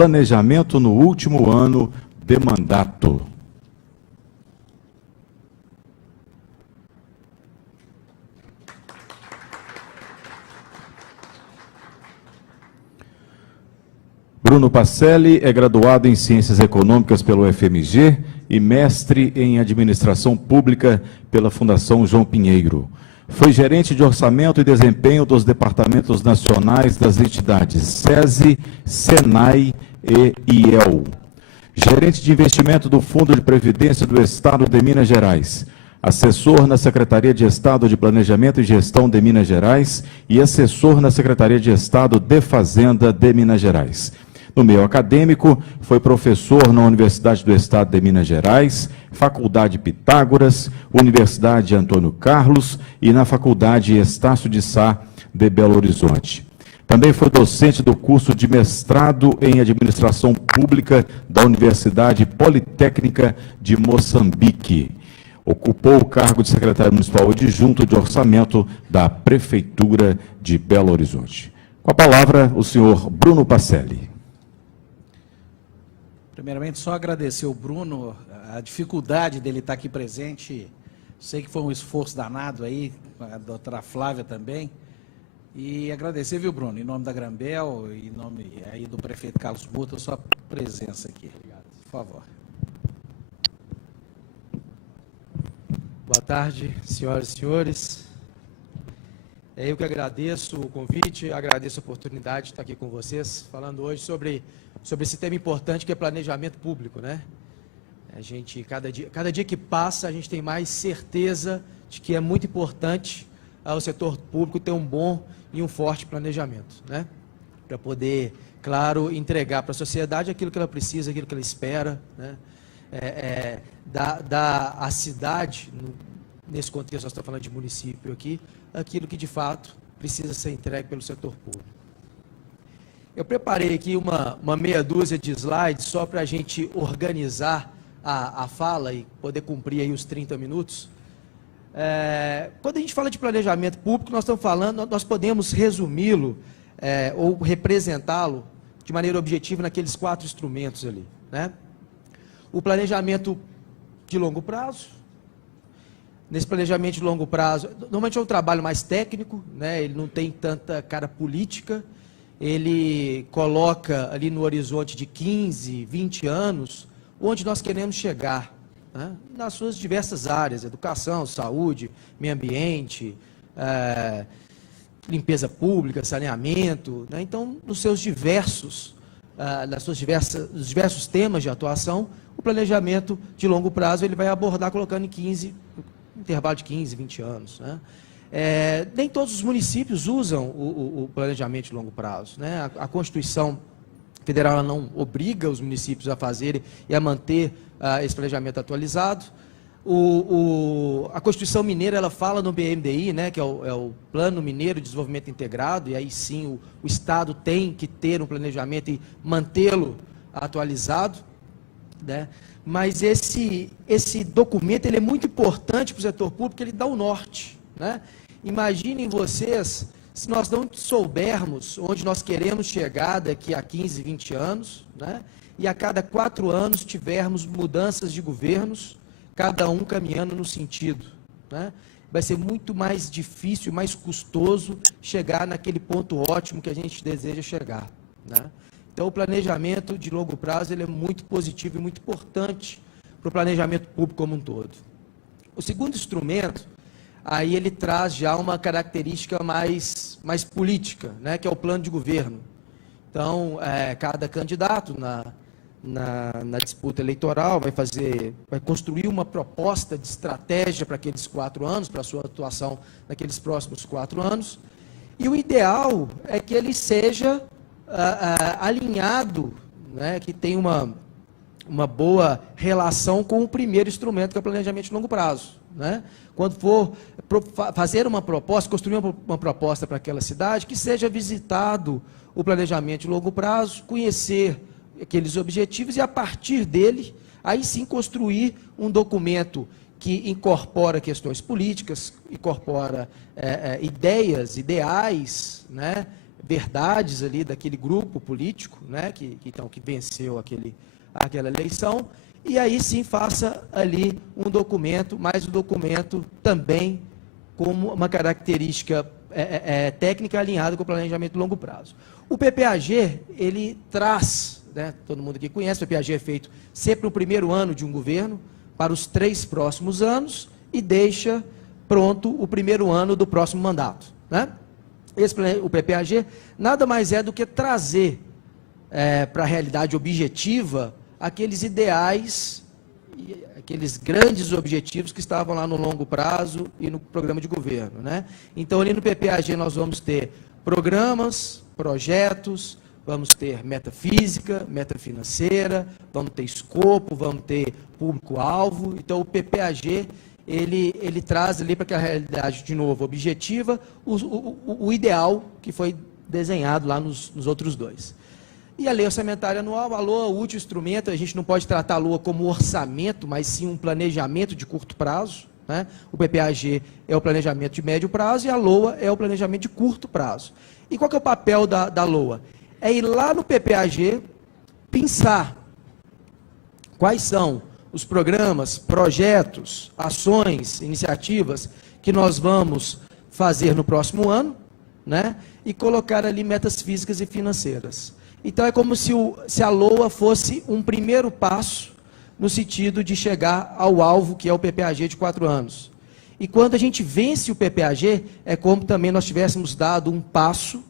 planejamento no último ano de mandato. Bruno Pacelli é graduado em Ciências Econômicas pelo UFMG e mestre em Administração Pública pela Fundação João Pinheiro. Foi gerente de Orçamento e Desempenho dos Departamentos Nacionais das entidades SESI, SENAI e IEL. Gerente de Investimento do Fundo de Previdência do Estado de Minas Gerais. Assessor na Secretaria de Estado de Planejamento e Gestão de Minas Gerais e assessor na Secretaria de Estado de Fazenda de Minas Gerais. No meio acadêmico, foi professor na Universidade do Estado de Minas Gerais, Faculdade Pitágoras, Universidade Antônio Carlos e na Faculdade Estácio de Sá de Belo Horizonte. Também foi docente do curso de mestrado em Administração Pública da Universidade Politécnica de Moçambique. Ocupou o cargo de secretário municipal adjunto de orçamento da Prefeitura de Belo Horizonte. Com a palavra, o senhor Bruno Pacelli. Primeiramente, só agradecer ao Bruno, a dificuldade dele estar aqui presente. Sei que foi um esforço danado aí, a doutora Flávia também. E agradecer, viu, Bruno, em nome da Grambel, em nome aí do prefeito Carlos Buta, a sua presença aqui. Obrigado. Por favor. Boa tarde, senhoras e senhores. Eu que agradeço o convite, agradeço a oportunidade de estar aqui com vocês, falando hoje sobre esse tema importante que é planejamento público, né? A gente, cada dia que passa, a gente tem mais certeza de que é muito importante o setor público ter um bom e um forte planejamento, né? Para poder, claro, entregar para a sociedade aquilo que ela precisa, aquilo que ela espera, né? Dar à cidade, nesse contexto nós estamos falando de município aqui, aquilo que de fato precisa ser entregue pelo setor público. Eu preparei aqui uma meia dúzia de slides só para a gente organizar a fala e poder cumprir aí os 30 minutos. Quando a gente fala de planejamento público, nós estamos falando, nós podemos resumi-lo ou representá-lo de maneira objetiva naqueles 4 instrumentos ali, né? O planejamento de longo prazo. Nesse planejamento de longo prazo, normalmente é um trabalho mais técnico, né? Ele não tem tanta cara política, ele coloca ali no horizonte de 15, 20 anos, onde nós queremos chegar, né? Nas suas diversas áreas, educação, saúde, meio ambiente, limpeza pública, saneamento, né? Então, nos seus diversos temas de atuação, o planejamento de longo prazo ele vai abordar colocando em intervalo de 15, 20 anos, né? Nem todos os municípios usam o planejamento de longo prazo, né? A Constituição Federal ela não obriga os municípios a fazerem e a manter esse planejamento atualizado. A Constituição Mineira ela fala no BMDI, né, que é o Plano Mineiro de Desenvolvimento Integrado, e aí sim o Estado tem que ter um planejamento e mantê-lo atualizado, né? Mas esse documento ele é muito importante para o setor público, ele dá o norte, né? Imaginem vocês, se nós não soubermos onde nós queremos chegar daqui a 15, 20 anos, né? E a cada 4 anos tivermos mudanças de governos, cada um caminhando no sentido, né? Vai ser muito mais difícil, mais custoso chegar naquele ponto ótimo que a gente deseja chegar, né? Então, o planejamento de longo prazo ele é muito positivo e muito importante para o planejamento público como um todo. O segundo instrumento, aí ele traz já uma característica mais política, né, que é o plano de governo. Então, cada candidato na disputa eleitoral vai construir uma proposta de estratégia para aqueles 4 anos, para a sua atuação naqueles próximos 4 anos, e o ideal é que ele seja alinhado, né, que tem uma boa relação com o primeiro instrumento, que é o planejamento de longo prazo, né? Quando for fazer uma proposta, construir uma proposta para aquela cidade, que seja visitado o planejamento de longo prazo, conhecer aqueles objetivos e, a partir dele, aí sim construir um documento que incorpora questões políticas, incorpora ideais, né? verdades ali daquele grupo político, né, que venceu aquela eleição, e aí sim faça ali um documento, mas o documento também como uma característica técnica alinhada com o planejamento de longo prazo. O PPAG, ele traz, né, todo mundo aqui conhece, o PPAG é feito sempre no primeiro ano de um governo, para os 3 próximos anos, e deixa pronto o primeiro ano do próximo mandato, né? O PPAG nada mais é do que trazer para a realidade objetiva aqueles ideais, aqueles grandes objetivos que estavam lá no longo prazo e no programa de governo, né? Então, ali no PPAG nós vamos ter programas, projetos, vamos ter meta física, meta financeira, vamos ter escopo, vamos ter público-alvo. Então, o PPAG, ele traz ali para aquela realidade, de novo, objetiva, o ideal que foi desenhado lá nos outros 2. E a lei orçamentária anual, a LOA, o último instrumento, a gente não pode tratar a LOA como orçamento, mas sim um planejamento de curto prazo, né? O PPAG é o planejamento de médio prazo e a LOA é o planejamento de curto prazo. E qual que é o papel da LOA? É ir lá no PPAG, pensar quais são os programas, projetos, ações, iniciativas que nós vamos fazer no próximo ano, né? E colocar ali metas físicas e financeiras. Então, é como se a LOA fosse um primeiro passo no sentido de chegar ao alvo, que é o PPAG de 4 anos. E quando a gente vence o PPAG, é como também nós tivéssemos dado um passo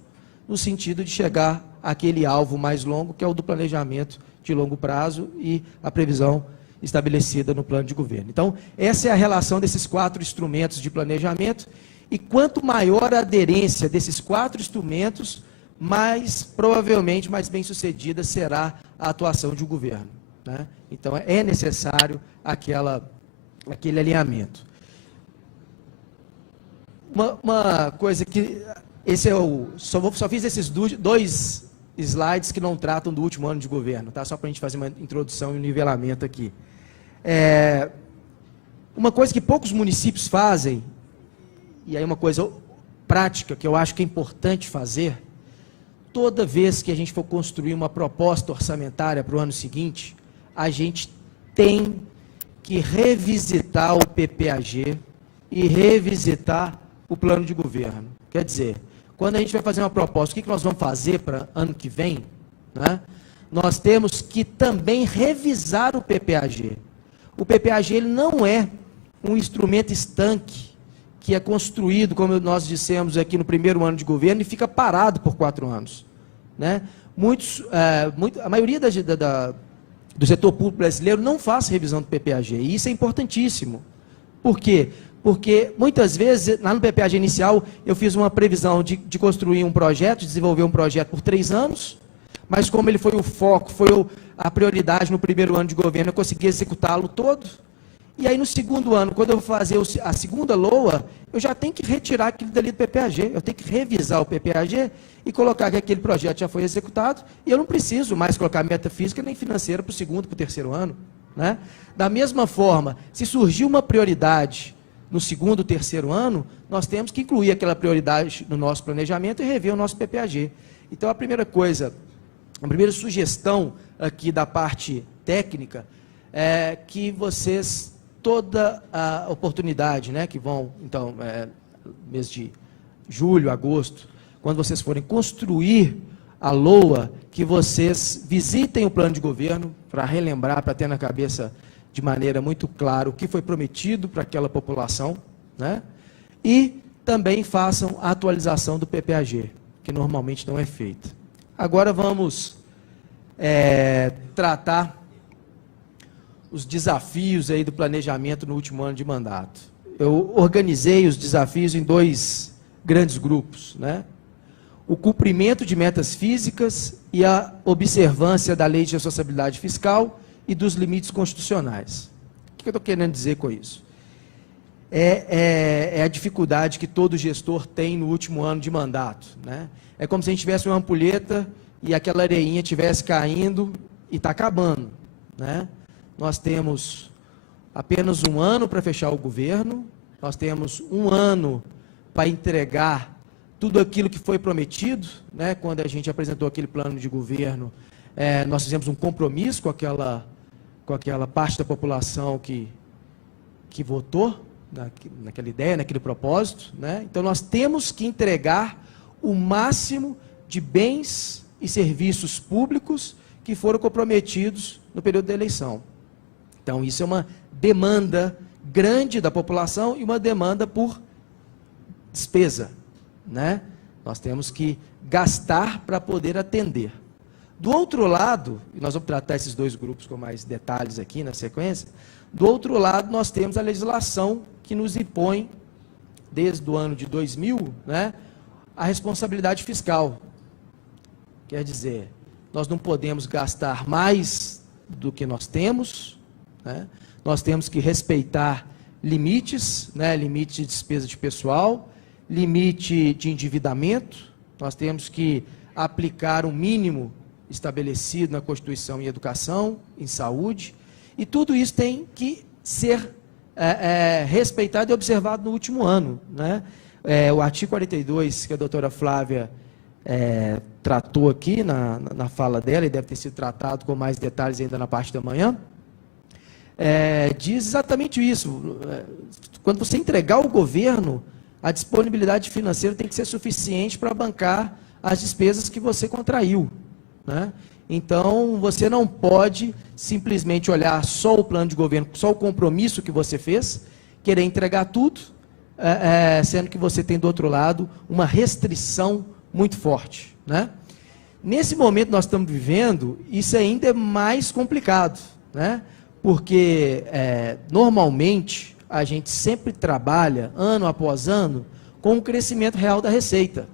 no sentido de chegar àquele alvo mais longo, que é o do planejamento de longo prazo e a previsão estabelecida no plano de governo. Então, essa é a relação desses 4 instrumentos de planejamento, e quanto maior a aderência desses 4 instrumentos, mais provavelmente mais bem sucedida será a atuação de um governo, né? Então é necessário aquele alinhamento. Uma coisa que só fiz esses 2 slides que não tratam do último ano de governo, tá? Só para a gente fazer uma introdução e um nivelamento aqui. Uma coisa que poucos municípios fazem, e aí uma coisa prática que eu acho que é importante fazer, toda vez que a gente for construir uma proposta orçamentária para o ano seguinte, a gente tem que revisitar o PPAG e revisitar o plano de governo. Quer dizer, quando a gente vai fazer uma proposta, o que nós vamos fazer para ano que vem, né? Nós temos que também revisar o PPAG. O PPAG ele não é um instrumento estanque, que é construído, como nós dissemos aqui no primeiro ano de governo, e fica parado por 4 anos. Né? A maioria do setor público brasileiro não faz revisão do PPAG, e isso é importantíssimo. Por quê? Porque muitas vezes, lá no PPAG inicial, eu fiz uma previsão de construir um projeto, de desenvolver um projeto por 3 anos, mas como ele foi o foco, foi a prioridade no primeiro ano de governo, eu consegui executá-lo todo. E aí, no segundo ano, quando eu vou fazer a segunda LOA, eu já tenho que retirar aquilo dali do PPAG, eu tenho que revisar o PPAG e colocar que aquele projeto já foi executado, e eu não preciso mais colocar meta física nem financeira para o segundo, para o terceiro ano, né? Da mesma forma, se surgir uma prioridade no segundo, terceiro ano, nós temos que incluir aquela prioridade no nosso planejamento e rever o nosso PPAG. Então, a primeira sugestão aqui da parte técnica é que vocês, toda a oportunidade, né, que vão, então, mês de julho, agosto, quando vocês forem construir a LOA, que vocês visitem o plano de governo para relembrar, para ter na cabeça de maneira muito clara o que foi prometido para aquela população, né? E também façam a atualização do PPAG, que normalmente não é feita. Agora vamos tratar os desafios aí do planejamento no último ano de mandato. Eu organizei os desafios em 2 grandes grupos, né? O cumprimento de metas físicas e a observância da lei de responsabilidade fiscal e dos limites constitucionais. O que eu estou querendo dizer com isso? É a dificuldade que todo gestor tem no último ano de mandato, né? É como se a gente tivesse uma ampulheta e aquela areinha estivesse caindo e está acabando, né? Nós temos apenas 1 ano para fechar o governo, nós temos 1 ano para entregar tudo aquilo que foi prometido, né? Quando a gente apresentou aquele plano de governo, nós fizemos um compromisso com aquela parte da população que votou naquela ideia, naquele propósito, né? Então nós temos que entregar o máximo de bens e serviços públicos que foram comprometidos no período da eleição. Então isso é uma demanda grande da população e uma demanda por despesa, né? Nós temos que gastar para poder atender. Do outro lado, e nós vamos tratar esses dois grupos com mais detalhes aqui na sequência, do outro lado nós temos a legislação que nos impõe, desde o ano de 2000, né, a responsabilidade fiscal. Quer dizer, nós não podemos gastar mais do que nós temos, né? Nós temos que respeitar limites, né, limite de despesa de pessoal, limite de endividamento, nós temos que aplicar um mínimo estabelecido na Constituição em educação, em saúde, e tudo isso tem que ser respeitado e observado no último ano, né? O artigo 42, que a doutora Flávia tratou aqui na fala dela, e deve ter sido tratado com mais detalhes ainda na parte da manhã, diz exatamente isso. Quando você entregar ao governo, a disponibilidade financeira tem que ser suficiente para bancar as despesas que você contraiu, né? Então, você não pode simplesmente olhar só o plano de governo, só o compromisso que você fez, querer entregar tudo, sendo que você tem do outro lado uma restrição muito forte, né? Nesse momento nós estamos vivendo, isso ainda é mais complicado, né? Porque normalmente a gente sempre trabalha, ano após ano, com o crescimento real da receita,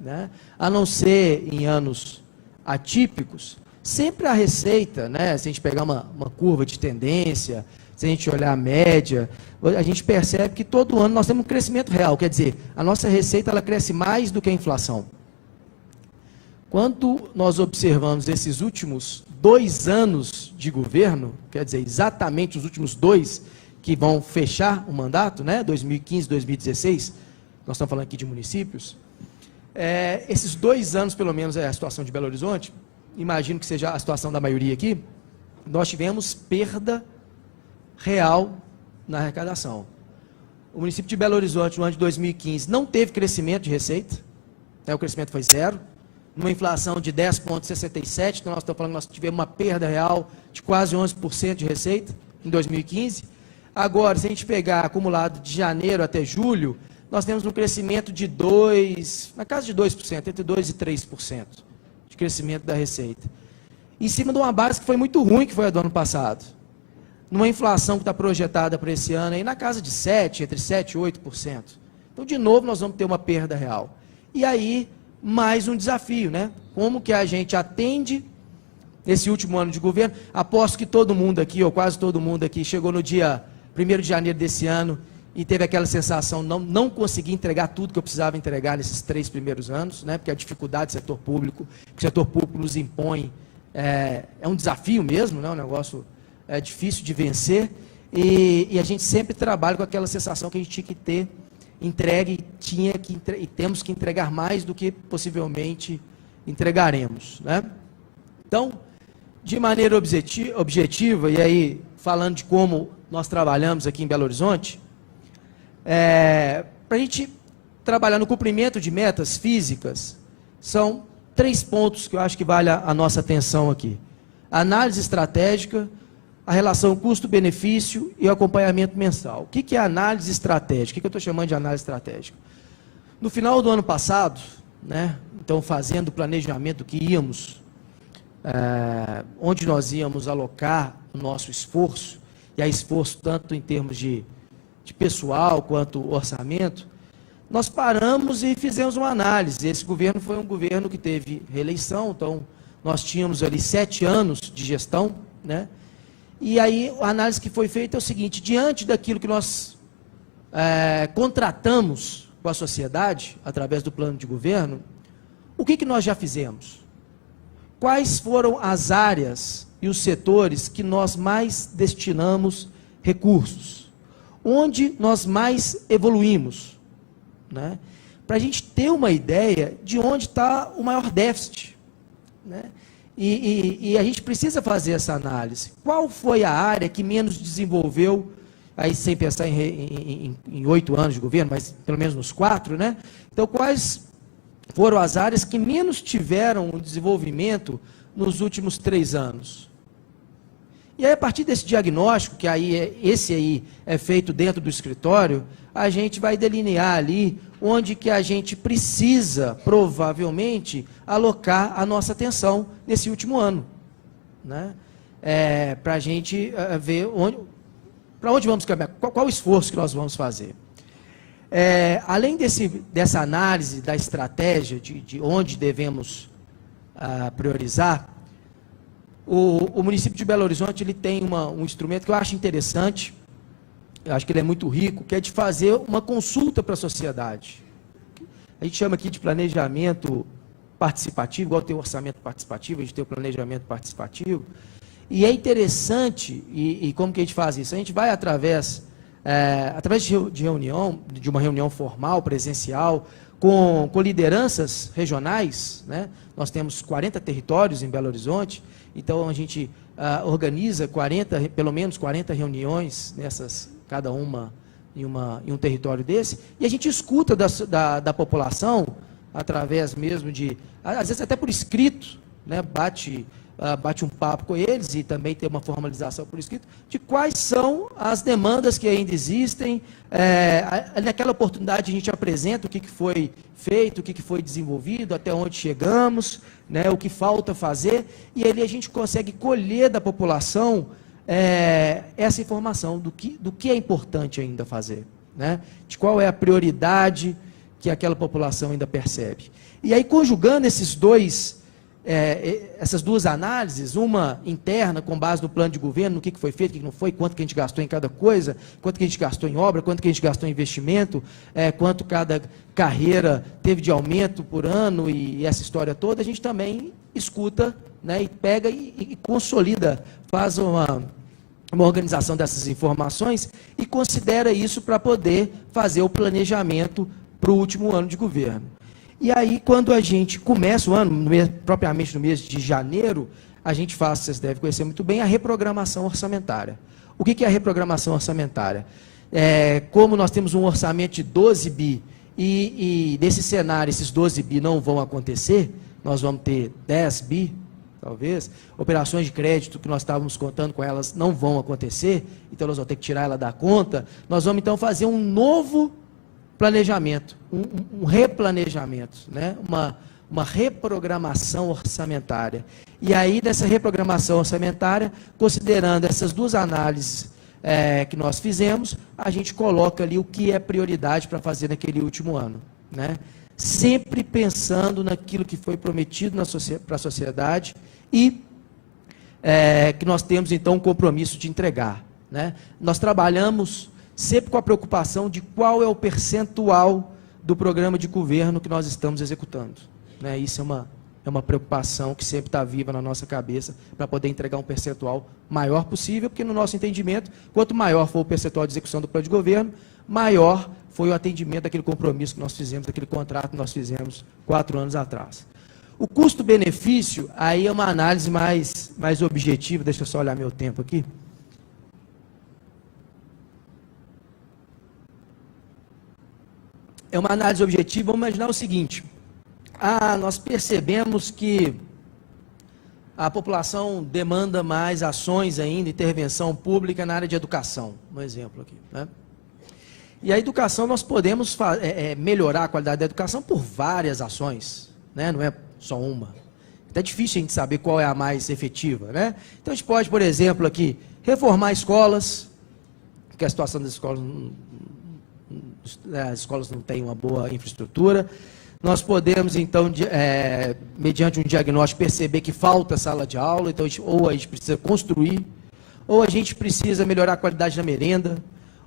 né? A não ser em anos atípicos, sempre a receita, né? Se a gente pegar uma curva de tendência, se a gente olhar a média, a gente percebe que todo ano nós temos um crescimento real, quer dizer, a nossa receita ela cresce mais do que a inflação. Quando nós observamos esses últimos 2 anos de governo, quer dizer, exatamente os últimos 2 que vão fechar o mandato, né? 2015, 2016, nós estamos falando aqui de municípios, esses 2 anos, pelo menos, é a situação de Belo Horizonte, imagino que seja a situação da maioria aqui, nós tivemos perda real na arrecadação. O município de Belo Horizonte, no ano de 2015, não teve crescimento de receita, o crescimento foi 0, numa inflação de 10,67, então nós estamos falando que nós tivemos uma perda real de quase 11% de receita em 2015. Agora, se a gente pegar acumulado de janeiro até julho, nós temos um crescimento de na casa de 2%, entre 2% e 3% de crescimento da receita. Em cima de uma base que foi muito ruim, que foi a do ano passado. Numa inflação que está projetada para esse ano, aí na casa de 7%, entre 7% e 8%. Então, de novo, nós vamos ter uma perda real. E aí, mais um desafio, né? Como que a gente atende esse último ano de governo? Aposto que todo mundo aqui, ou quase todo mundo aqui, chegou no dia 1º de janeiro desse ano e teve aquela sensação, não consegui entregar tudo que eu precisava entregar nesses 3 primeiros anos, né? Porque a dificuldade do setor público, que o setor público nos impõe, é um desafio mesmo, né? Um negócio difícil de vencer, e a gente sempre trabalha com aquela sensação que a gente tinha que ter entregue, e temos que entregar mais do que possivelmente entregaremos, né? Então, de maneira objetiva, e aí falando de como nós trabalhamos aqui em Belo Horizonte, para a gente trabalhar no cumprimento de metas físicas, são 3 pontos que eu acho que vale a nossa atenção aqui: a análise estratégica, a relação custo-benefício e o acompanhamento mensal. O que é análise estratégica? O que eu estou chamando de análise estratégica? No final do ano passado, né, então fazendo o planejamento que íamos, onde nós íamos alocar o nosso esforço, e a esforço tanto em termos de pessoal quanto orçamento, nós paramos e fizemos uma análise. Esse governo foi um governo que teve reeleição, então nós tínhamos ali 7 anos de gestão, né? E aí a análise que foi feita é o seguinte: diante daquilo que nós contratamos com a sociedade, através do plano de governo, o que nós já fizemos? Quais foram as áreas e os setores que nós mais destinamos recursos? Onde nós mais evoluímos, né? para a gente ter uma ideia de onde está o maior déficit, né? E a gente precisa fazer essa análise. Qual foi a área que menos desenvolveu, aí sem pensar em 8 anos de governo, mas pelo menos nos 4, né? Então, quais foram as áreas que menos tiveram desenvolvimento nos últimos 3 anos? E aí, a partir desse diagnóstico, que esse aí é feito dentro do escritório, a gente vai delinear ali onde que a gente precisa, provavelmente, alocar a nossa atenção nesse último ano, né? Para a gente ver para onde vamos caminhar, qual o esforço que nós vamos fazer. Além dessa análise da estratégia de onde devemos priorizar, o município de Belo Horizonte ele tem um instrumento que eu acho interessante, eu acho que ele é muito rico, que é de fazer uma consulta para a sociedade. A gente chama aqui de planejamento participativo, igual tem o orçamento participativo, a gente tem o planejamento participativo, e é interessante, e como que a gente faz isso? A gente vai através de uma reunião formal, presencial, com lideranças regionais, né? Nós temos 40 territórios em Belo Horizonte, então a gente organiza pelo menos 40 reuniões nessas, cada uma em um território desse, e a gente escuta da população, através mesmo às vezes até por escrito, né? Bate um papo com eles e também tem uma formalização por escrito, de quais são as demandas que ainda existem. Naquela oportunidade a gente apresenta o que foi feito, o que foi desenvolvido, até onde chegamos, né, o que falta fazer, e ali a gente consegue colher da população essa informação do que é importante ainda fazer, né, de qual é a prioridade que aquela população ainda percebe. E aí, conjugando essas duas análises, uma interna, com base no plano de governo, no que foi feito, o que não foi, quanto que a gente gastou em cada coisa, quanto que a gente gastou em obra, quanto que a gente gastou em investimento, quanto cada carreira teve de aumento por ano e essa história toda, a gente também escuta, né, e pega e consolida, faz uma organização dessas informações e considera isso para poder fazer o planejamento para o último ano de governo. E aí, quando a gente começa o ano, propriamente no mês de janeiro, a gente faz, vocês devem conhecer muito bem, a reprogramação orçamentária. O que é a reprogramação orçamentária? Como nós temos um orçamento de 12 bi, e nesse cenário, esses 12 bi não vão acontecer, nós vamos ter 10 bi, talvez, operações de crédito que nós estávamos contando com elas não vão acontecer, então nós vamos ter que tirar ela da conta, nós vamos então fazer um novo planejamento, um replanejamento, né? uma reprogramação orçamentária. E aí, dessa reprogramação orçamentária, considerando essas duas análises que nós fizemos, a gente coloca ali o que é prioridade para fazer naquele último ano, né? Sempre pensando naquilo que foi prometido para a sociedade e que nós temos, então, um compromisso de entregar, né? Nós trabalhamos sempre com a preocupação de qual é o percentual do programa de governo que nós estamos executando, né? Isso é uma preocupação que sempre está viva na nossa cabeça, para poder entregar um percentual maior possível, porque no nosso entendimento, quanto maior for o percentual de execução do plano de governo, maior foi o atendimento daquele compromisso que nós fizemos, daquele contrato que nós fizemos 4 anos atrás. O custo-benefício, aí é uma análise mais objetiva, deixa eu só olhar meu tempo aqui. É uma análise objetiva, vamos imaginar o seguinte: nós percebemos que a população demanda mais ações ainda, intervenção pública na área de educação, um exemplo aqui, né? E a educação, nós podemos melhorar a qualidade da educação por várias ações, né? Não é só uma. É difícil a gente saber qual é a mais efetiva, né? Então a gente pode, por exemplo, aqui, reformar escolas, porque a situação das escolas as escolas não têm uma boa infraestrutura. Nós podemos, então, mediante um diagnóstico, perceber que falta sala de aula, então ou a gente precisa construir, ou a gente precisa melhorar a qualidade da merenda,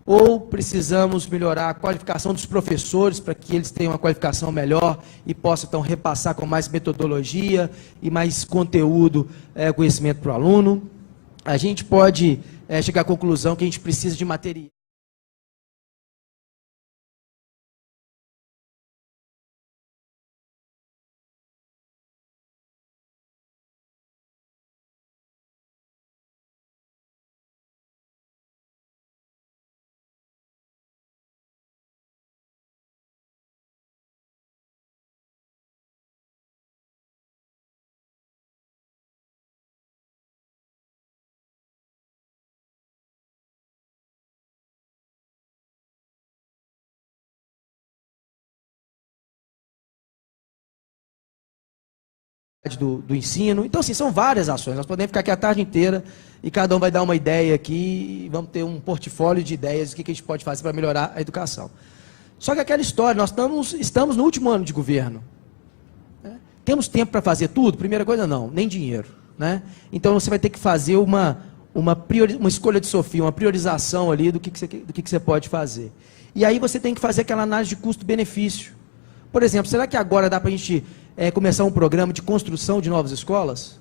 ou precisamos melhorar a qualificação dos professores para que eles tenham uma qualificação melhor e possam, então, repassar com mais metodologia e mais conteúdo, conhecimento para o aluno. A gente pode chegar à conclusão que a gente precisa de material. do ensino. Então, assim, são várias ações. Nós podemos ficar aqui a tarde inteira e cada um vai dar uma ideia aqui e vamos ter um portfólio de ideias do que a gente pode fazer para melhorar a educação. Só que aquela história, nós estamos no último ano de governo. Né? Temos tempo para fazer tudo? Primeira coisa, não, nem dinheiro. Né? Então, você vai ter que fazer uma escolha de Sofia, uma priorização ali do que você pode fazer. E aí você tem que fazer aquela análise de custo-benefício. Por exemplo, será que agora dá para a gente começar um programa de construção de novas escolas?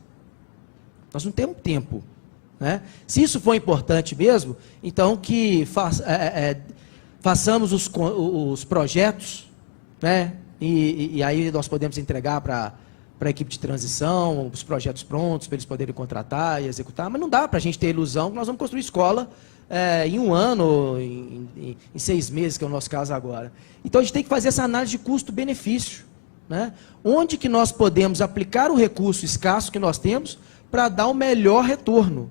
Nós não temos tempo. Né? Se isso for importante mesmo, então que façamos os projetos, né? E aí nós podemos entregar para a equipe de transição, os projetos prontos, para eles poderem contratar e executar, mas não dá para a gente ter ilusão que nós vamos construir escola em um ano, em 6 meses, que é o nosso caso agora. Então a gente tem que fazer essa análise de custo-benefício. Né? Onde que nós podemos aplicar o recurso escasso que nós temos para dar o melhor retorno.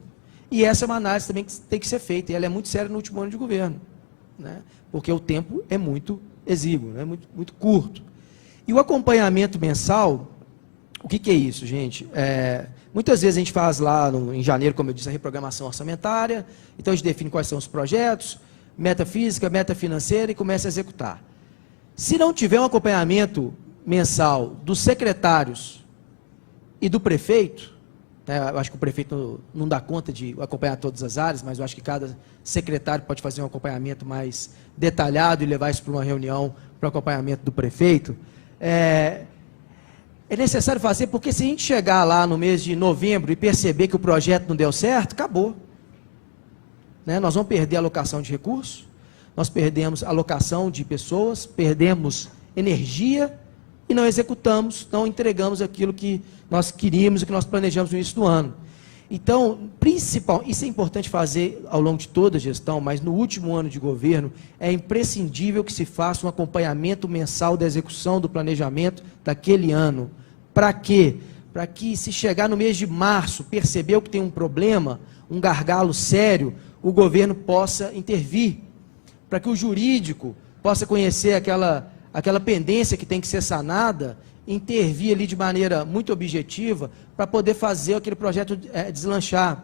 E essa é uma análise também que tem que ser feita, e ela é muito séria no último ano de governo. Né? Porque o tempo é muito exíguo, né? muito curto. E o acompanhamento mensal, o que é isso, gente? Muitas vezes a gente faz lá em janeiro, como eu disse, a reprogramação orçamentária, então a gente define quais são os projetos, meta física, meta financeira e começa a executar. Se não tiver um acompanhamento mensal dos secretários e do prefeito, eu acho que o prefeito não dá conta de acompanhar todas as áreas, mas eu acho que cada secretário pode fazer um acompanhamento mais detalhado e levar isso para uma reunião para o acompanhamento do prefeito. É necessário fazer, porque se a gente chegar lá no mês de novembro e perceber que o projeto não deu certo, acabou. Né? Nós vamos perder a alocação de recursos, nós perdemos a alocação de pessoas, perdemos energia e não executamos, não entregamos aquilo que nós queríamos e que nós planejamos no início do ano. Então, isso é importante fazer ao longo de toda a gestão, mas no último ano de governo é imprescindível que se faça um acompanhamento mensal da execução do planejamento daquele ano. Para quê? Para que, se chegar no mês de março, percebeu que tem um problema, um gargalo sério, o governo possa intervir, para que o jurídico possa conhecer aquela pendência que tem que ser sanada, intervir ali de maneira muito objetiva, para poder fazer aquele projeto deslanchar.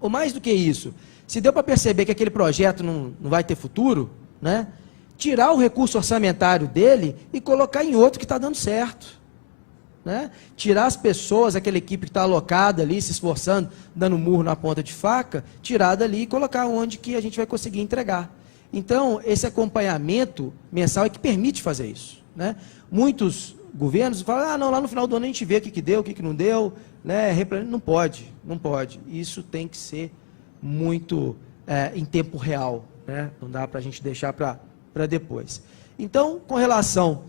Ou mais do que isso, se deu para perceber que aquele projeto não vai ter futuro, né, tirar o recurso orçamentário dele e colocar em outro que está dando certo. Né? Tirar as pessoas, aquela equipe que está alocada ali, se esforçando, dando murro na ponta de faca, tirar dali e colocar onde que a gente vai conseguir entregar. Então, esse acompanhamento mensal é que permite fazer isso. Né? Muitos governos falam, não, lá no final do ano a gente vê o que deu, o que não deu, né? Não pode. Isso tem que ser muito em tempo real, né? Não dá para a gente deixar para depois. Então, com relação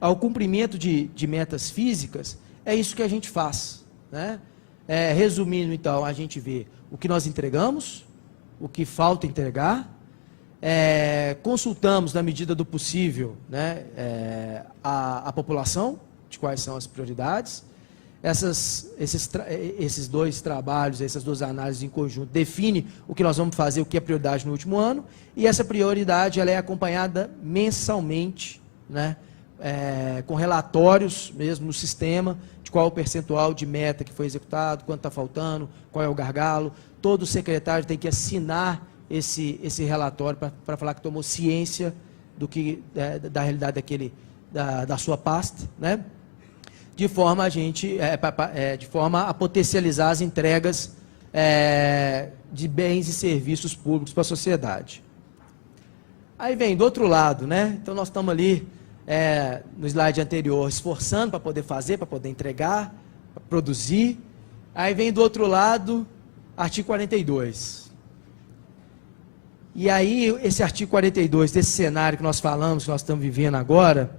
ao cumprimento de metas físicas, é isso que a gente faz. Né? Resumindo, então, a gente vê o que nós entregamos, o que falta entregar, consultamos, na medida do possível, né, a população, de quais são as prioridades. Esses dois trabalhos, essas duas análises em conjunto, definem o que nós vamos fazer, o que é prioridade no último ano, e essa prioridade ela é acompanhada mensalmente, né, com relatórios mesmo no sistema, de qual é o percentual de meta que foi executado, quanto está faltando, qual é o gargalo. Todo secretário tem que assinar esse relatório para falar que tomou ciência da realidade da sua pasta, né? De forma a potencializar as entregas de bens e serviços públicos para a sociedade. Aí vem do outro lado, né? Então nós estamos ali no slide anterior, esforçando para poder fazer, para poder entregar, para produzir. Aí vem do outro lado, artigo 42. E aí, esse artigo 42, desse cenário que nós falamos, que nós estamos vivendo agora,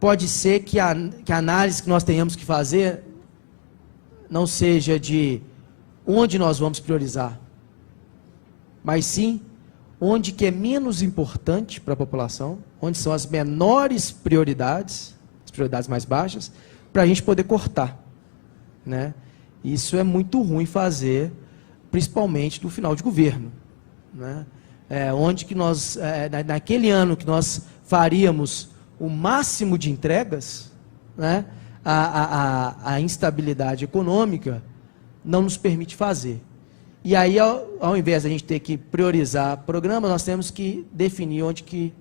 pode ser que a análise que nós tenhamos que fazer não seja de onde nós vamos priorizar, mas sim onde que é menos importante para a população, onde são as menores prioridades, as prioridades mais baixas, para a gente poder cortar. Né? Isso é muito ruim fazer, principalmente no final de governo. Né? Onde que nós, naquele ano que nós faríamos o máximo de entregas, né, a instabilidade econômica não nos permite fazer. E aí, ao invés de a gente ter que priorizar programa, nós temos que definir onde que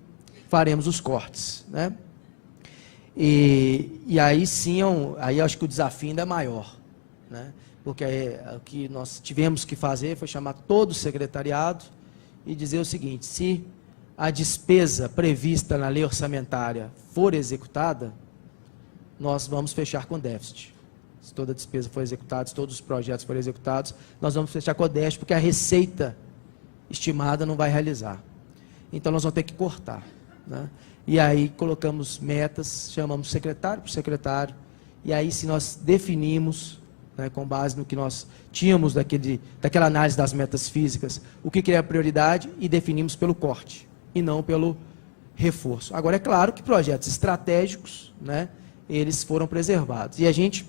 faremos os cortes, né? E aí sim, aí acho que o desafio ainda é maior, né? Porque o que nós tivemos que fazer foi chamar todo o secretariado e dizer o seguinte: se a despesa prevista na lei orçamentária for executada, nós vamos fechar com déficit. Se toda a despesa for executada, se todos os projetos forem executados, nós vamos fechar com déficit, porque a receita estimada não vai realizar. Então, nós vamos ter que cortar, né? E aí, colocamos metas, chamamos secretário por secretário, e aí, se nós definimos, né, com base no que nós tínhamos daquela análise das metas físicas, o que é a prioridade, e definimos pelo corte, e não pelo reforço. Agora, é claro que projetos estratégicos, né, eles foram preservados. E a gente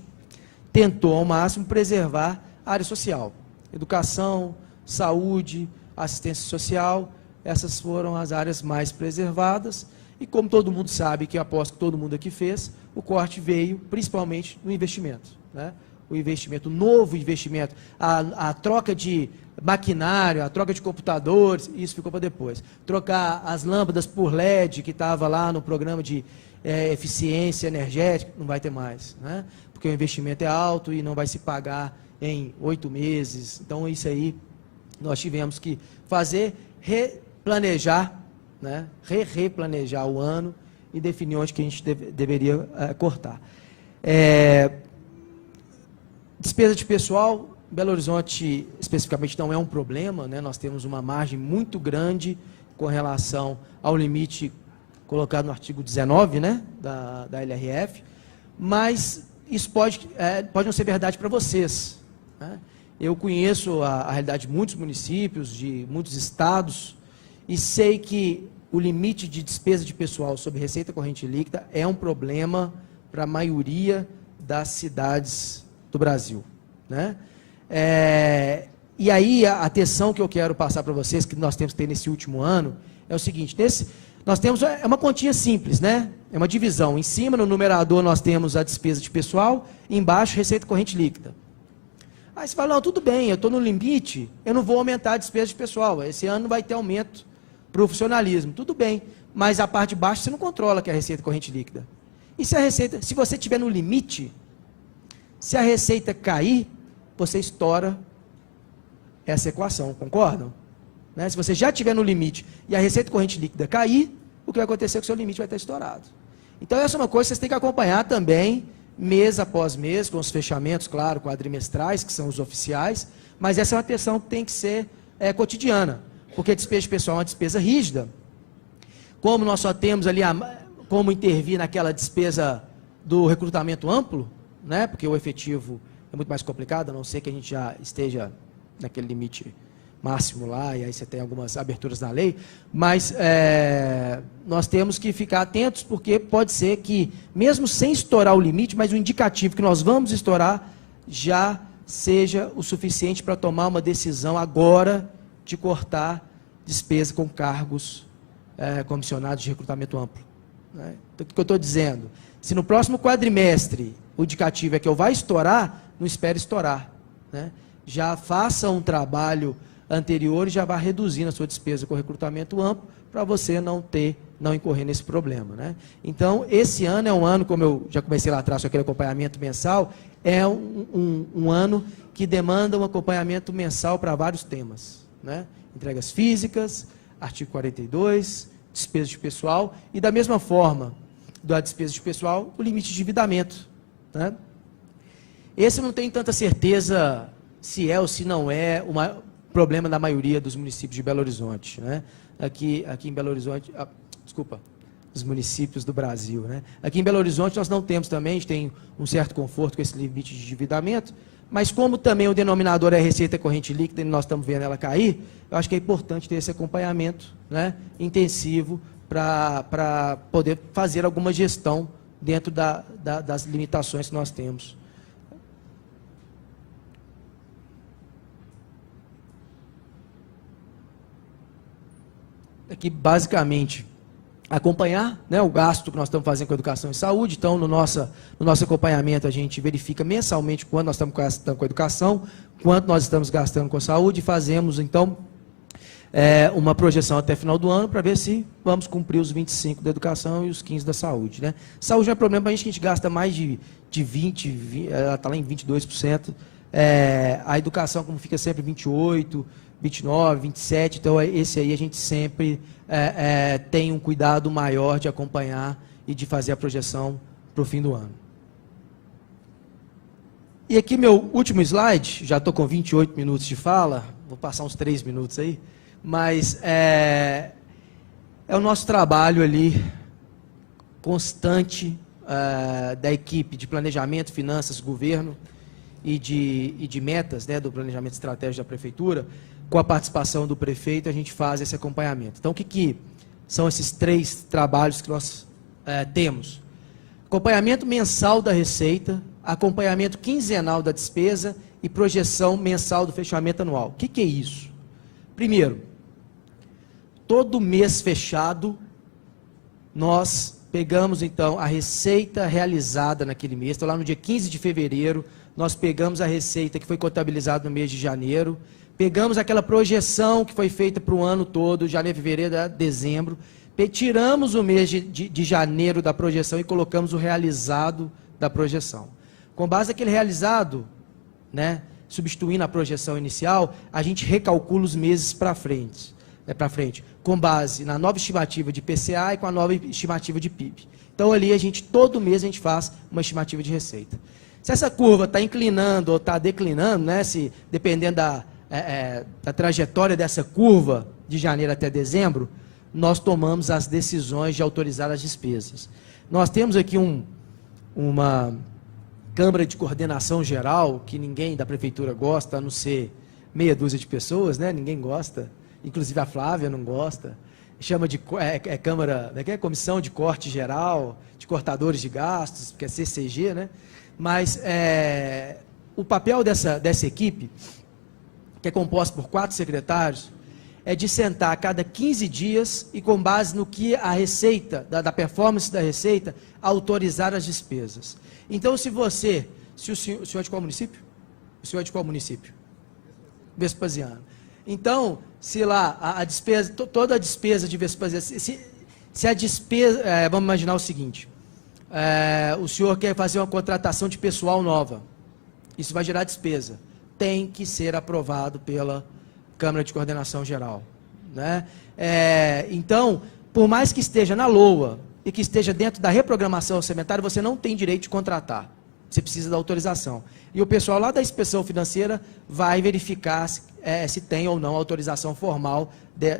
tentou, ao máximo, preservar a área social. Educação, saúde, assistência social, essas foram as áreas mais preservadas. E como todo mundo sabe, que eu aposto que todo mundo aqui fez, o corte veio principalmente no investimento, né? O investimento, o novo investimento, a troca de maquinário, a troca de computadores, isso ficou para depois. Trocar as lâmpadas por LED, que estava lá no programa de eficiência energética, não vai ter mais, né? Porque o investimento é alto e não vai se pagar em 8 meses. Então, isso aí nós tivemos que fazer, replanejar, né? Replanejar o ano e definir onde que a gente deveria cortar. Despesa de pessoal, Belo Horizonte especificamente não é um problema, né? Nós temos uma margem muito grande com relação ao limite colocado no artigo 19, né, da LRF, mas isso pode não ser verdade para vocês, né? Eu conheço a realidade de muitos municípios, de muitos estados, e sei que o limite de despesa de pessoal sobre receita corrente líquida é um problema para a maioria das cidades do Brasil, né? E aí a atenção que eu quero passar para vocês, que nós temos que ter nesse último ano, é o seguinte: nós temos uma continha simples, né? É uma divisão. Em cima, no numerador, nós temos a despesa de pessoal, embaixo, receita corrente líquida. Aí você fala: não, tudo bem, eu estou no limite, eu não vou aumentar a despesa de pessoal, esse ano não vai ter aumento para o funcionalismo. Tudo bem, mas a parte de baixo você não controla, que é a receita corrente líquida. E se você estiver no limite, se a receita cair, você estoura essa equação, concordam? Né? Se você já estiver no limite e a receita corrente líquida cair, o que vai acontecer é que o seu limite vai estar estourado. Então, essa é uma coisa que vocês têm que acompanhar também, mês após mês, com os fechamentos, claro, quadrimestrais, que são os oficiais, mas essa é uma atenção que tem que ser cotidiana, porque a despesa de pessoal é uma despesa rígida. Como nós só temos ali como intervir naquela despesa do recrutamento amplo, né? Porque o efetivo é muito mais complicado, a não ser que a gente já esteja naquele limite máximo lá, e aí você tem algumas aberturas na lei, mas nós temos que ficar atentos, porque pode ser que, mesmo sem estourar o limite, mas o indicativo que nós vamos estourar já seja o suficiente para tomar uma decisão agora de cortar despesa com cargos comissionados de recrutamento amplo, né? Então, o que eu estou dizendo? Se no próximo quadrimestre o indicativo é que eu vai estourar, não espere estourar, né? Já faça um trabalho anterior e já vá reduzindo a sua despesa com recrutamento amplo, para você não incorrer nesse problema, né? Então, esse ano é um ano, como eu já comecei lá atrás com aquele acompanhamento mensal, é um ano que demanda um acompanhamento mensal para vários temas, né? Entregas físicas, artigo 42, despesa de pessoal, e da mesma forma da despesa de pessoal, o limite de endividamento, né? Esse eu não tenho tanta certeza se é ou se não é um problema da maioria dos municípios de Belo Horizonte, né? Aqui em Belo Horizonte, os municípios do Brasil, né? Aqui em Belo Horizonte nós não temos também, a gente tem um certo conforto com esse limite de endividamento, mas como também o denominador é a receita corrente líquida e nós estamos vendo ela cair, eu acho que é importante ter esse acompanhamento, né, intensivo, para poder fazer alguma gestão dentro das limitações que nós temos. Aqui, basicamente, acompanhar, né, o gasto que nós estamos fazendo com educação e saúde. Então, no nosso acompanhamento, a gente verifica mensalmente quanto nós estamos gastando com a educação, quanto nós estamos gastando com a saúde, e fazemos, então, uma projeção até final do ano para ver se vamos cumprir os 25 da educação e os 15 da saúde. Né? Saúde não é problema para a gente gasta mais de 20%, ela está lá em 22%. A educação, como fica sempre, 28%, 29%, 27%. Então, esse aí a gente sempre tem um cuidado maior de acompanhar e de fazer a projeção para o fim do ano. E aqui meu último slide, já estou com 28 minutos de fala, vou passar uns 3 minutos aí, mas é o nosso trabalho ali, constante, da equipe de planejamento, finanças, governo e de metas, né, do planejamento estratégico da prefeitura, com a participação do prefeito, a gente faz esse acompanhamento. Então, o que são esses 3 trabalhos que nós temos? Acompanhamento mensal da receita, acompanhamento quinzenal da despesa e projeção mensal do fechamento anual. O que é isso? Primeiro, todo mês fechado, nós pegamos, então, a receita realizada naquele mês. Então, lá no dia 15 de fevereiro, nós pegamos a receita que foi contabilizada no mês de janeiro, pegamos aquela projeção que foi feita para o ano todo, janeiro, fevereiro, dezembro, tiramos o mês de janeiro da projeção e colocamos o realizado da projeção. Com base naquele realizado, né, substituindo a projeção inicial, a gente recalcula os meses para frente, com base na nova estimativa de IPCA e com a nova estimativa de PIB. Então, ali, todo mês a gente faz uma estimativa de receita. Se essa curva está inclinando ou está declinando, né, dependendo da trajetória dessa curva, de janeiro até dezembro, nós tomamos as decisões de autorizar as despesas. Nós temos aqui uma Câmara de Coordenação Geral, que ninguém da Prefeitura gosta, a não ser meia dúzia de pessoas, né? Ninguém gosta, inclusive a Flávia não gosta, chama de Comissão de Corte Geral, de Cortadores de Gastos, que é CCG, né? Mas o papel dessa equipe, que é composta por 4 secretários, é de sentar a cada 15 dias e, com base no que a receita, da performance da receita, autorizar as despesas. Então, o senhor é de qual município? O senhor é de qual município? Vespasiano. Então, se lá a despesa, toda a despesa de Vespasiano, se a despesa, vamos imaginar o seguinte, o senhor quer fazer uma contratação de pessoal nova, isso vai gerar despesa, tem que ser aprovado pela Câmara de Coordenação Geral, né? Então, por mais que esteja na LOA e que esteja dentro da reprogramação orçamentária, você não tem direito de contratar, você precisa da autorização. E o pessoal lá da inspeção financeira vai verificar se tem ou não autorização formal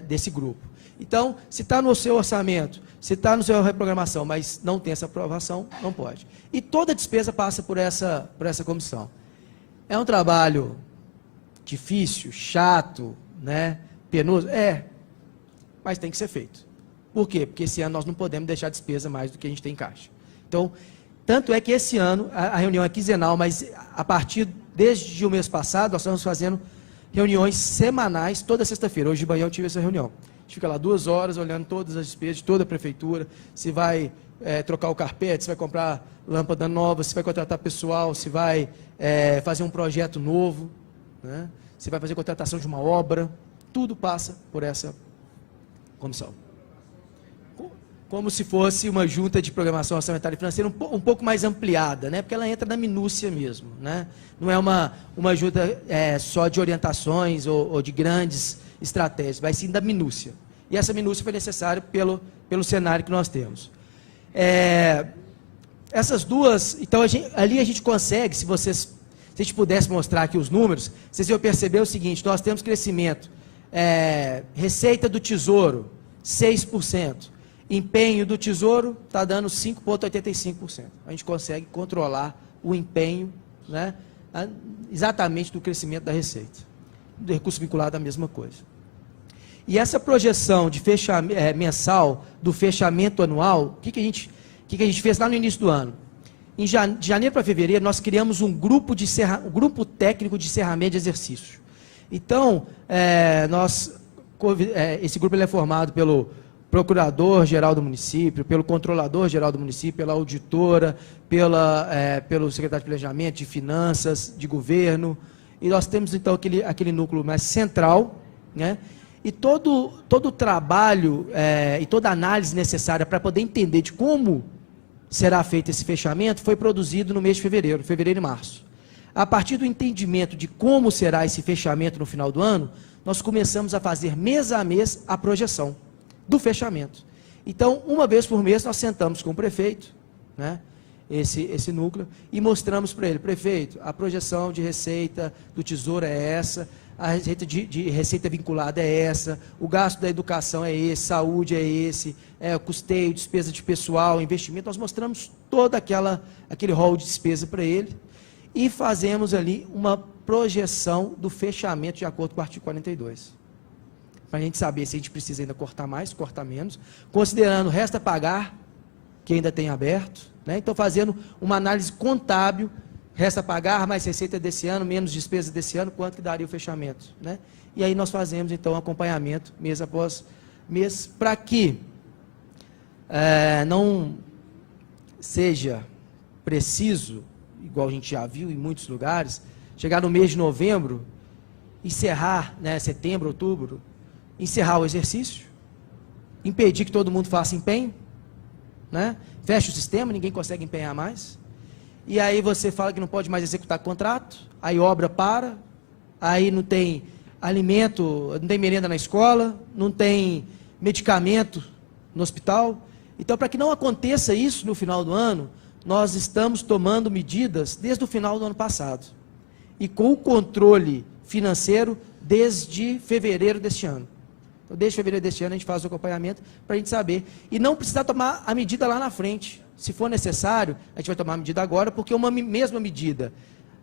desse grupo. Então, se está no seu orçamento, se está no seu reprogramação, mas não tem essa aprovação, não pode. E toda despesa passa por essa comissão. É um trabalho difícil, chato, né, penoso? Mas tem que ser feito. Por quê? Porque esse ano nós não podemos deixar despesa mais do que a gente tem em caixa. Então, tanto é que esse ano, a reunião é quinzenal, mas desde o mês passado, nós estamos fazendo reuniões semanais, toda sexta-feira. Hoje de manhã eu tive essa reunião. A gente fica lá 2 horas, olhando todas as despesas de toda a prefeitura, se vai trocar o carpete, se vai comprar lâmpada nova, se vai contratar pessoal, se vai fazer um projeto novo, né? Se vai fazer contratação de uma obra, tudo passa por essa comissão. Como se fosse uma junta de programação orçamentária e financeira um pouco mais ampliada, né? Porque ela entra na minúcia mesmo, né? Não é uma junta só de orientações ou de grandes estratégias, vai sim da minúcia. E essa minúcia foi necessária pelo cenário que nós temos. Essas duas, então ali a gente consegue, se a gente pudesse mostrar aqui os números, vocês iam perceber o seguinte: nós temos crescimento, receita do Tesouro, 6%, empenho do Tesouro está dando 5,85%. A gente consegue controlar o empenho, né, exatamente do crescimento da receita. Do recurso vinculado, a mesma coisa. E essa projeção de mensal do fechamento anual, o que a gente fez lá no início do ano? De janeiro para fevereiro, nós criamos um grupo técnico de encerramento de exercício. Então, esse grupo ele é formado pelo procurador-geral do município, pelo controlador-geral do município, pela auditora, pelo secretário de Planejamento, de Finanças, de Governo. E nós temos, então, aquele núcleo mais central, né? E todo o trabalho e toda a análise necessária para poder entender de como será feito esse fechamento foi produzido no mês de fevereiro e março. A partir do entendimento de como será esse fechamento no final do ano, nós começamos a fazer mês a mês a projeção do fechamento. Então, uma vez por mês, nós sentamos com o prefeito, né, esse núcleo, e mostramos para ele: prefeito, a projeção de receita do Tesouro é essa, a receita de receita vinculada é essa, o gasto da educação é esse, saúde é esse, custeio, despesa de pessoal, investimento. Nós mostramos todo aquele rol de despesa para ele e fazemos ali uma projeção do fechamento de acordo com o artigo 42. Para a gente saber se a gente precisa ainda cortar mais, cortar menos, considerando o resto a pagar, que ainda tem aberto, né? Então, fazendo uma análise contábil, resta pagar, mais receita desse ano, menos despesa desse ano, quanto que daria o fechamento, né? E aí nós fazemos, então, acompanhamento, mês após mês, para que não seja preciso, igual a gente já viu em muitos lugares, chegar no mês de novembro, encerrar, né, setembro, outubro, encerrar o exercício, impedir que todo mundo faça empenho, né? Fecha o sistema, ninguém consegue empenhar mais, e aí você fala que não pode mais executar contrato, aí obra para, aí não tem alimento, não tem merenda na escola, não tem medicamento no hospital. Então, para que não aconteça isso no final do ano, nós estamos tomando medidas desde o final do ano passado, e com o controle financeiro desde fevereiro deste ano. Então, desde fevereiro deste ano, a gente faz o acompanhamento para a gente saber, e não precisar tomar a medida lá na frente. Se for necessário, a gente vai tomar a medida agora, porque uma mesma medida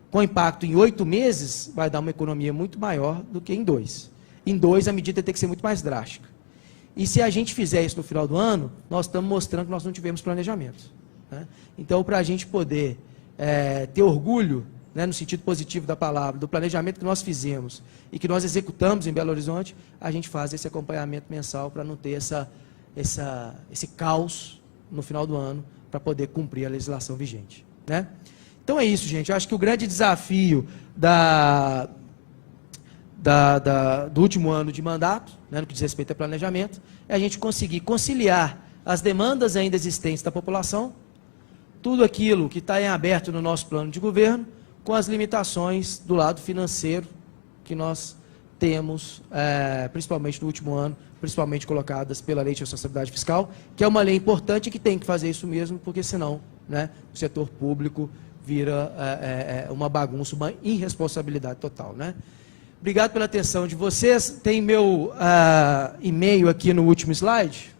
com impacto em 8 meses vai dar uma economia muito maior do que em 2. Em 2, a medida tem que ser muito mais drástica. E se a gente fizer isso no final do ano, nós estamos mostrando que nós não tivemos planejamento, né? Então, para a gente poder ter orgulho, né, no sentido positivo da palavra, do planejamento que nós fizemos e que nós executamos em Belo Horizonte, a gente faz esse acompanhamento mensal para não ter esse caos no final do ano, para poder cumprir a legislação vigente, né? Então é isso, gente. Eu acho que o grande desafio do último ano de mandato, né, no que diz respeito a planejamento, é a gente conseguir conciliar as demandas ainda existentes da população, tudo aquilo que está em aberto no nosso plano de governo, com as limitações do lado financeiro que nós temos, principalmente no último ano, principalmente colocadas pela Lei de Responsabilidade Fiscal, que é uma lei importante e que tem que fazer isso mesmo, porque senão, né, o setor público vira uma bagunça, uma irresponsabilidade total, né? Obrigado pela atenção de vocês. Tem meu e-mail aqui no último slide.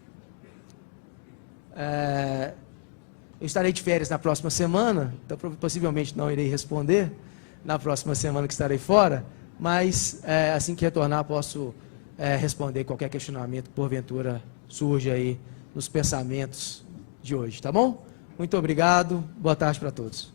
Eu estarei de férias na próxima semana, então possivelmente não irei responder na próxima semana que estarei fora, mas assim que retornar posso responder qualquer questionamento que porventura surge aí nos pensamentos de hoje, tá bom? Muito obrigado, boa tarde para todos.